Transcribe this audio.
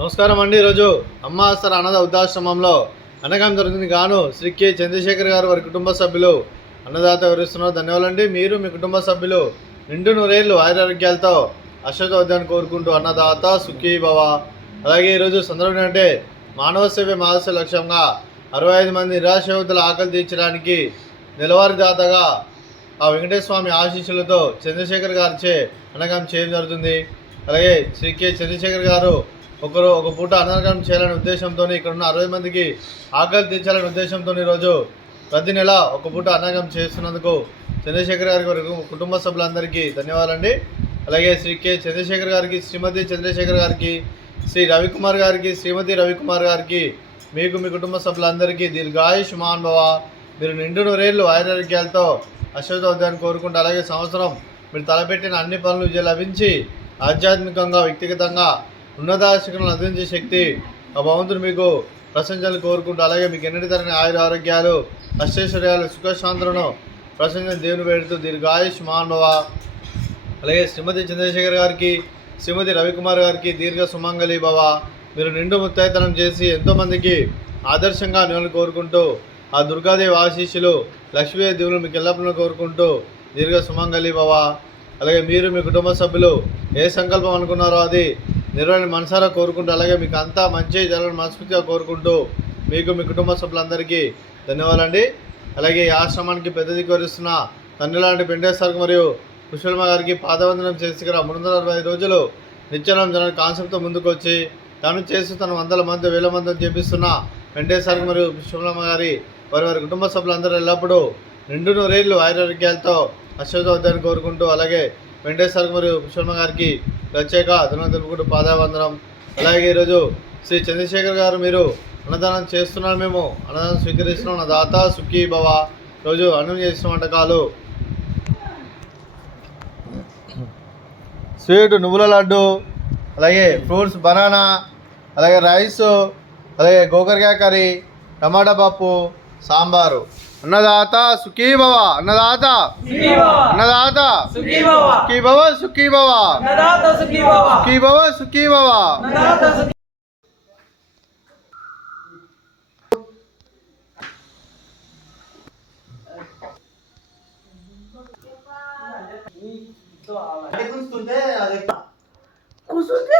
నమస్కారం అండి. ఈరోజు అమ్మాస్తర అన్నద వృద్ధాశ్రమంలో అన్నదానం జరుగుతుంది. గాను శ్రీ కె చంద్రశేఖర్ గారు వారి కుటుంబ సభ్యులు అన్నదాత వివరిస్తున్నారు. ధన్యవాదాలండి. మీరు మీ కుటుంబ సభ్యులు నిండు నూరేళ్లు ఆయురారోగ్యాలతో అశ్వతోద్యాన్ని కోరుకుంటూ అన్నదాత సుఖీ భవ. అలాగే ఈరోజు సందర్భం అంటే మానవ సేవ మానవ లక్ష్యంగా 65 మంది నిరాశ్రయుతుల ఆకలి తీర్చడానికి నెలవారీ దాతగా ఆ వెంకటేశ్వర స్వామి ఆశీస్సులతో చంద్రశేఖర్ గారిచే అన్నదానం చేయడం జరుగుతుంది. అలాగే శ్రీ కె చంద్రశేఖర్ గారు ఒక పూట అన్నదానం చేయాలనే ఉద్దేశంతో ఇక్కడ ఉన్న 60 మందికి ఆకలి తీర్చాలనే ఉద్దేశంతో ఈరోజు ప్రతి నెల ఒక పూట అన్నదానం చేస్తున్నందుకు చంద్రశేఖర్ గారికి కుటుంబ సభ్యులందరికీ ధన్యవాదాలండి. అలాగే శ్రీ కె చంద్రశేఖర్ గారికి, శ్రీమతి చంద్రశేఖర్ గారికి, శ్రీ రవికుమార్ గారికి, శ్రీమతి రవికుమార్ గారికి, మీకు మీ కుటుంబ సభ్యులందరికీ దీర్ఘాయుష్మాన్ భవ. మీరు నిండు నూరేళ్లు ఆయురారోగ్యాలతో అశ్వతోద్యాన్ని కోరుకుంటూ అలాగే సంవత్సరం మీరు తలపెట్టిన అన్ని పనులు లభించి ఆధ్యాత్మికంగా వ్యక్తిగతంగా ఉన్నతాశిఖరాలను అందించే శక్తి ఆ భగవంతుడు మీకు ప్రశంసలు కోరుకుంటూ అలాగే మీకు ఎన్నటి తరని ఆరోగ్యాలు అష్టైశ్వర్యాలు సుఖశాంతులను ప్రశంస దేవుని పెడుతూ దీర్ఘాయుష్మాన్ భవ. అలాగే శ్రీమతి చంద్రశేఖర్ గారికి, శ్రీమతి రవికుమార్ గారికి దీర్ఘ సుమంగళి భవ. మీరు నిండు ముత్తైతనం చేసి ఎంతోమందికి ఆదర్శంగా నిలవని కోరుకుంటూ ఆ దుర్గాదేవి ఆశీస్సులు లక్ష్మీదేవి దేవులు మీకు ఎల్లప్పుడూ కోరుకుంటూ దీర్ఘ సుమంగళి భవ. అలాగే మీరు మీ కుటుంబ సభ్యులు ఏ సంకల్పం అనుకున్నారో అది నిర్వహణ మనసారా కోరుకుంటూ అలాగే మీకు అంతా మంచి జరగని మనస్ఫూర్తిగా కోరుకుంటూ మీకు మీ కుటుంబ సభ్యులందరికీ ధన్యవాదాలండి. అలాగే ఈ ఆశ్రమానికి పెద్ద దిక్కు వరిస్తున్న తండ్రి లాంటి వెంకటేశ్వర మరియు పుష్పలమ్మ గారికి పాదవందనం చేసి 365 రోజులు నిత్యానం జరగని కాన్సెప్ట్తో ముందుకు వచ్చి తను చేస్తూ తన వందల మంది వేల మందిని చేపిస్తున్న వెంకటేశ్వర మరియు పుష్పలమ్మ గారి వారి కుటుంబ సభ్యులందరూ ఎల్లప్పుడూ నిండు నూరేళ్లు ఆయురారోగ్యాలతో అశ్వతోద్యాన్ని కోరుకుంటూ అలాగే వెంకటేశ్వర మరియు పుష్పలమ్మ గారికి ప్రత్యేక ధన్యవాదాలు తెలుపుకుంటూ పాదావందనం. అలాగే ఈరోజు శ్రీ చంద్రశేఖర్ గారు మీరు అన్నదానం చేస్తున్నారు, మేము అన్నదానం స్వీకరిస్తున్నాం. నా దాత సుఖీ భవ. రోజు అన్నం చేసిన వంటకాలు స్వీట్ నువ్వుల లడ్డు, అలాగే ఫ్రూట్స్ బనానా, అలాగే రైస్, అలాగే గోకరకాయ కర్రీ, టమాటా పప్పు, సాంబారు. అన్నదాత సుఖీ భవ. అన్నదాత అన్నదాత సుఖీ భవ. సుఖీ భవ సుఖీ భవ సుఖీ భవ. కూర్చుంటే